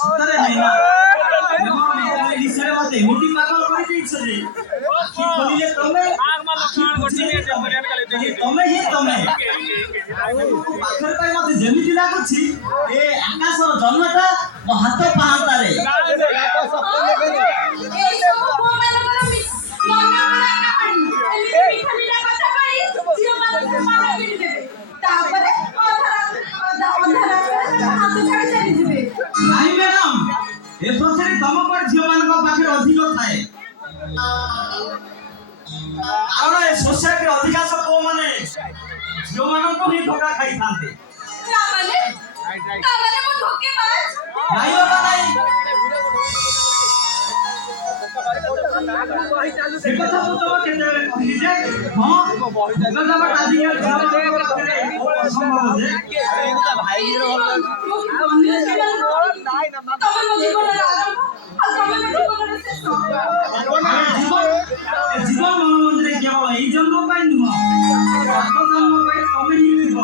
সতরে নাই না দেখো এটা লিসরে মতে এমনি পাগল করে দিয়েছ রে কি বলিলে তুমি তুমি হি তুমি পাথর পাই মতে যেমিতি লাগুছি এ আকাশর জন্মটা ମୋ ହାତ ପାହାନ୍ତାରେ ନାଇଁ ମ୍ୟାଡାମ ଏ ପ୍ରଥମେ ତମ ପରେ ଝିଅମାନଙ୍କ ପାଖରେ ଅଧିକ ଥାଏ କାରଣ ଏ ସୋସାଇଟିରେ ଅଧିକାଂଶ ପୁଅମାନେ ଝିଅମାନଙ୍କୁ ହିଁ ଧୋକା ଖାଇଥାନ୍ତି ନାଇଁ ବାବା ନାଇଁ ସେ କଥା ମୁଁ ତମ କେତେବେଳେ କହିଲି ଯେ ହଁ ଧୋକା ଆଜିକାଲି ଝିଅମାନଙ୍କ ପାଖରେ ଅସମ୍ଭବ ଯେ জীবন মনোমন্দিরে কেবল এই জন্ম পাই নুহ জন্ম পাই তবে ହିଁ ଥିବ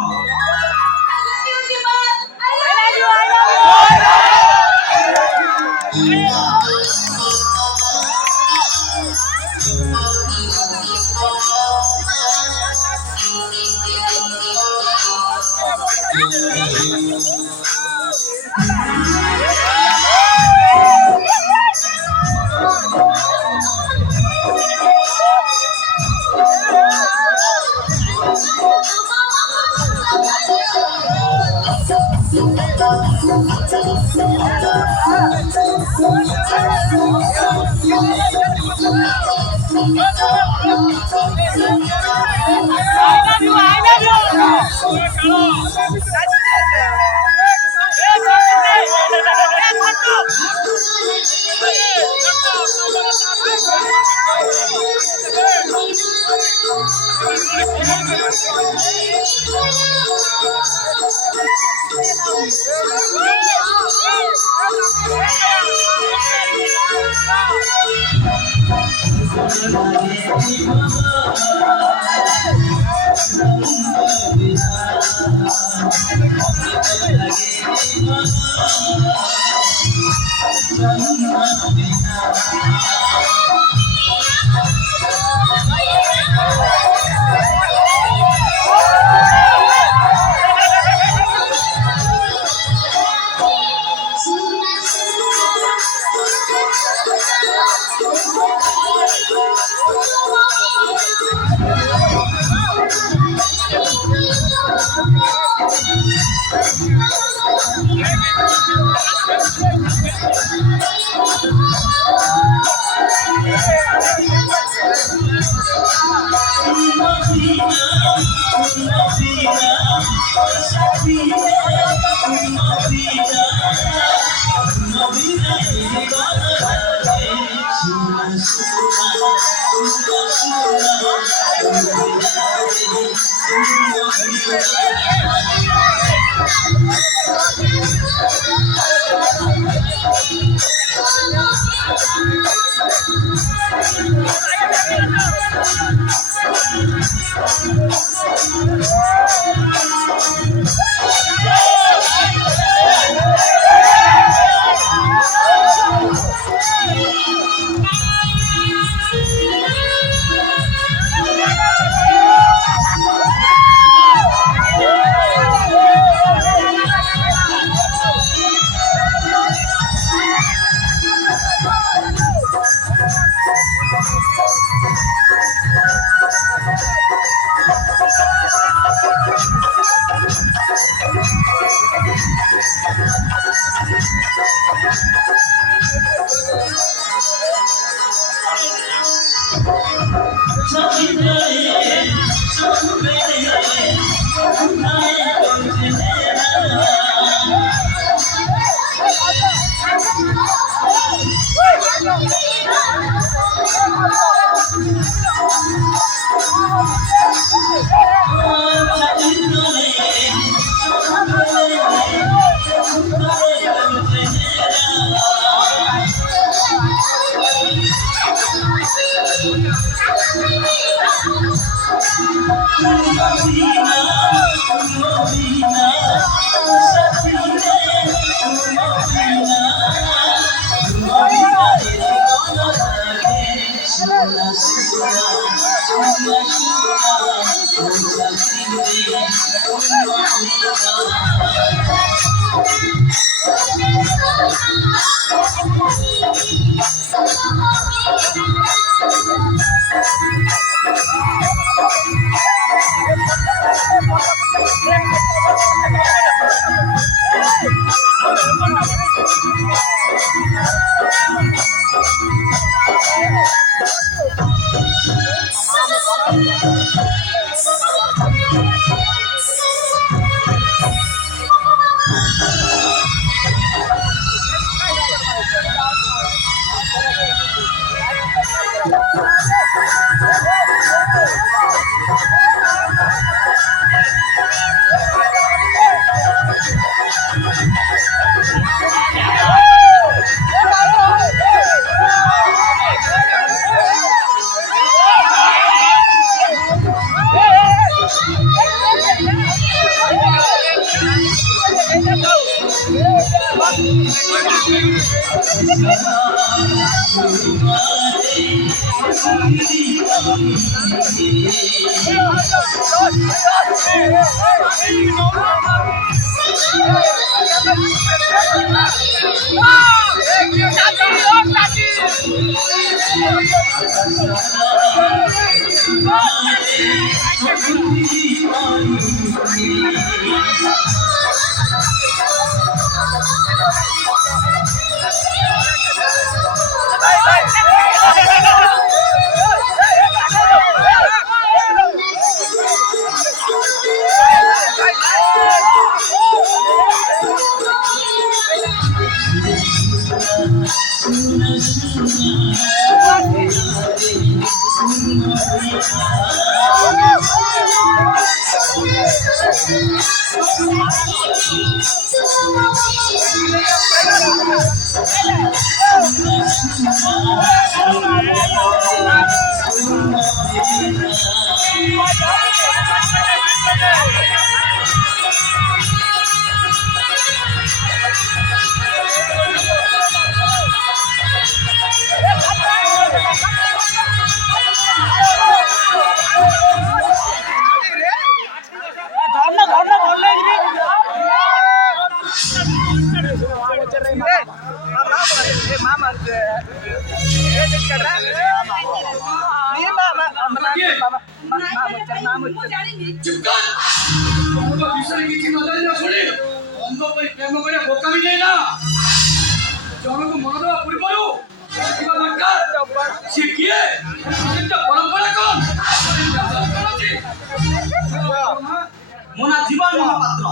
मोना जीवन महापात्र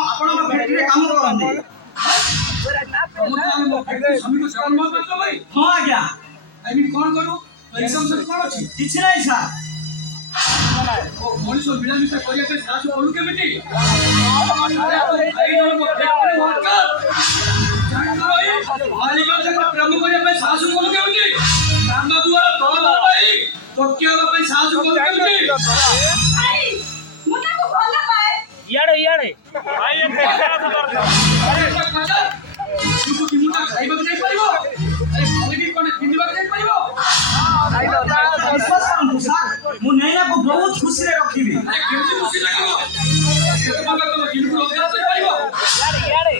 आपण फैक्ट्री काम करते हाँ आज्ञा कौन करू एग्जाम सब कौन अछि किछ नहीं सर ओ मनीष मिलामिशा करिया के सासु बोलू केमिति अरे भाई लोग फैक्ट्री वर्कर मालिक से प्रेम करिया पे सासु बोलू केमिति सामना दुआर तोला भाई तो क्या पे सासु बोलू केमिति आई मुता को बोलना पाए याडे भाई एक दरकार अरे कचा तू की मुता खाइबा के जाई परिबो अरे क्वालिटी कोने पिंदिबा के जाई परिबो विश्वास करम सर मु नैना को बहुत खुशी रे रखिबी अरे केमति खुशी लागिबो केते बाबा को किनु रोजगार कर परिबो याडे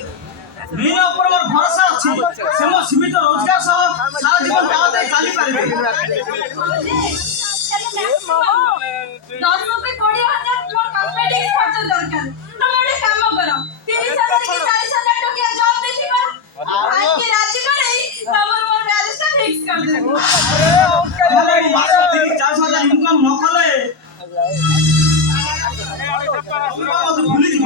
नैना ऊपर मोर भरोसा अछि से मो सीमित रोजगार सह सारा जीवन पावते चाली पारिबे 10 रुपए 20,000 मोर कॉस्मेटिक्स खर्च दरकार तमरे काम करो 30,000 की 40,000 टका जॉब देखिबा आज के राजी करे तमर मोर मैरिज का फिक्स कर दे अरे मासो 4,000 इनकम न कले तो भूली जीव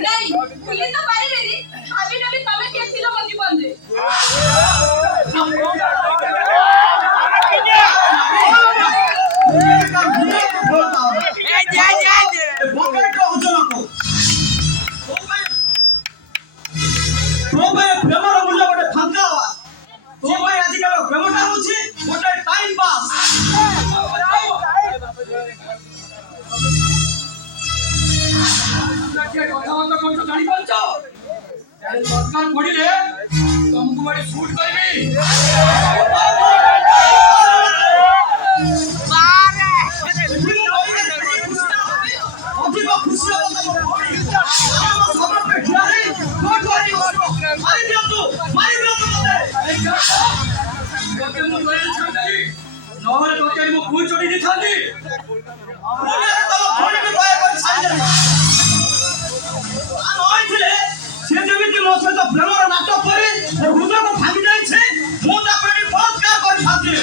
नहीं भूली तो पारिबेनी अभी नबी तमे के थिलो मो जीवन रे तुमको बड़ी शूट करबी নহলে তোকে আমি ভুল চড়ি দিথাନ୍ତି সে যেମିତି ମୋ ସହିତ ପ୍ରେମର ନାଟ କରି ହୃଦୟକୁ ଭାଙ୍ଗି ଯାଇଛି ମୁଁ ତାକୁ ଏଠି ବଳାତ୍କାର କରିଥାନ୍ତି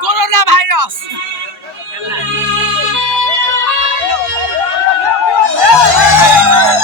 Corona virus.